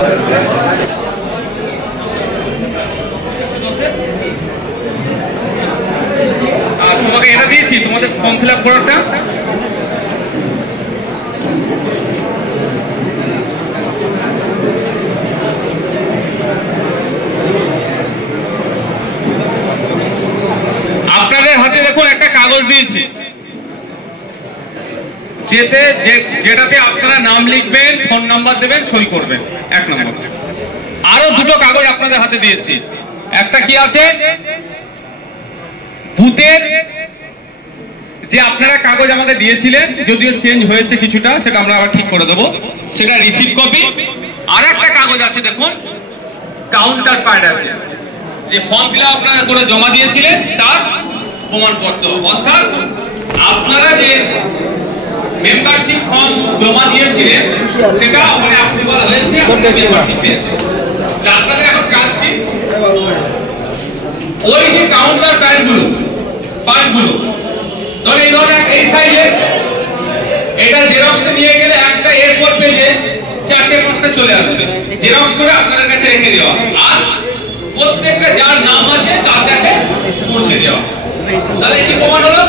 আর তোমাকে এটা দিয়েছি তোমাদের ফর্ম ফিল আপ করাটা। আপনাদের হাতে দেখুন একটা কাগজ দিয়েছি, যেটাতে আপনারা নাম লিখবেন, ফোন নাম্বার দেবেন, সই করবেন, 1 নম্বর। আরো দুটো কাগজ আপনাদের হাতে দিয়েছি। একটা কি আছে, বুথের যে আপনারা কাগজ আমাকে দিয়েছিলেন, যদিও চেঞ্জ হয়েছে কিছুটা, সেটা আমরা আবার ঠিক করে দেবো, সেটা রিসিভ কপি। আর একটা কাগজ আছে দেখুন, কাউন্টার পার্ট আছে, যে ফর্ম ফিল আপ আপনারা করে জমা দিয়েছিলেন তার প্রমাণপত্র। অর্থাৎ আপনারা যে মেম্বারশিপ ফর্ম জমা দিয়েছিলেন সেটা মানে অ্যাপ্রুভাল হয়েছে, আপনারা মেম্বারশিপ পেয়েছেন। আপনাদের এখন কাজ কি, ওই যে কাউন্টার পার্টগুলো ধরে এই ধরনের এই সাইজের, এটা জেরক্সে নিয়ে গেলে একটা A4 পেজে 4-5টা চলে আসবে, জেরক্স করে আপনাদের কাছে রেখে দেওয়া, আর প্রত্যেকটা যার নাম আছে তার কাছে পৌঁছে দেওয়া। তাহলে কি প্রমাণ হলো?